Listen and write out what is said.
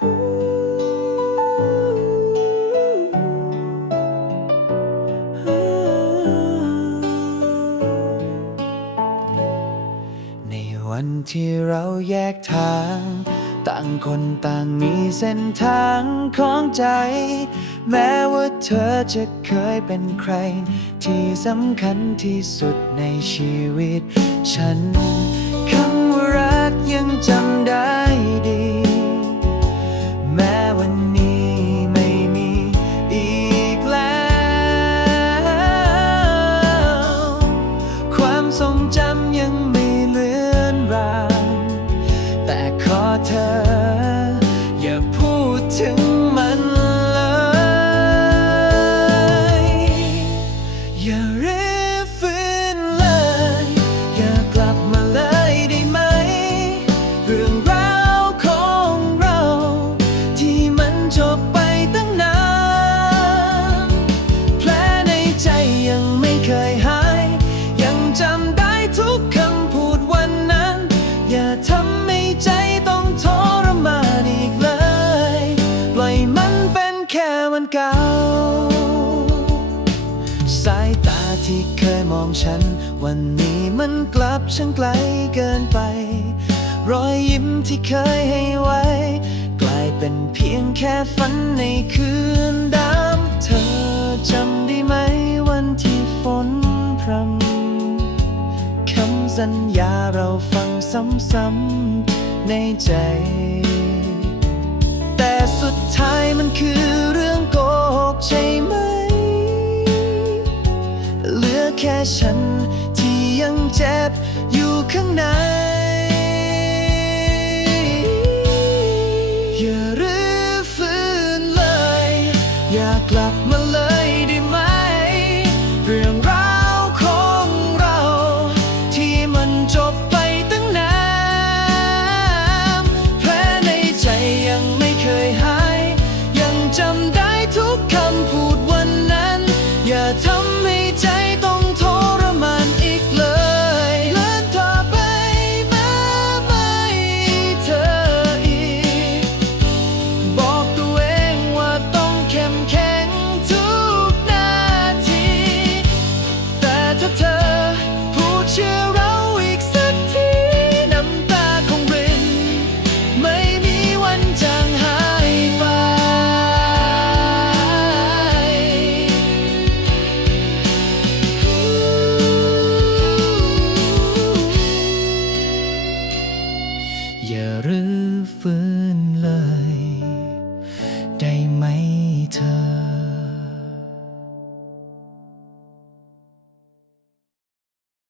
ในวันที่เราแยกทาง ต่างคนต่างมีเส้นทางของใจ แม้ว่าเธอจะเคยเป็นใคร ที่สำคัญที่สุดในชีวิต ฉันคำว่ารักยังจำได้ พู เก่า สายตาที่เคยมองฉัน วันนี้มันกลับช่างไกลเกินไป รอยยิ้มที่เคยให้ไว้ กลายเป็นเพียงแค่ฝันในคืนดำเธอจำได้ไหมวันที่ฝนพรำคำสัญญาเราฟังซ้ำๆในใจ แต่สุดท้ายมันคือ แค่ฉัน ที่ยังเจ็บอยู่ข้างใน อย่ารื้อฟื้นเลย อย่ากลับมาเลย อย่ารื้อฟื้น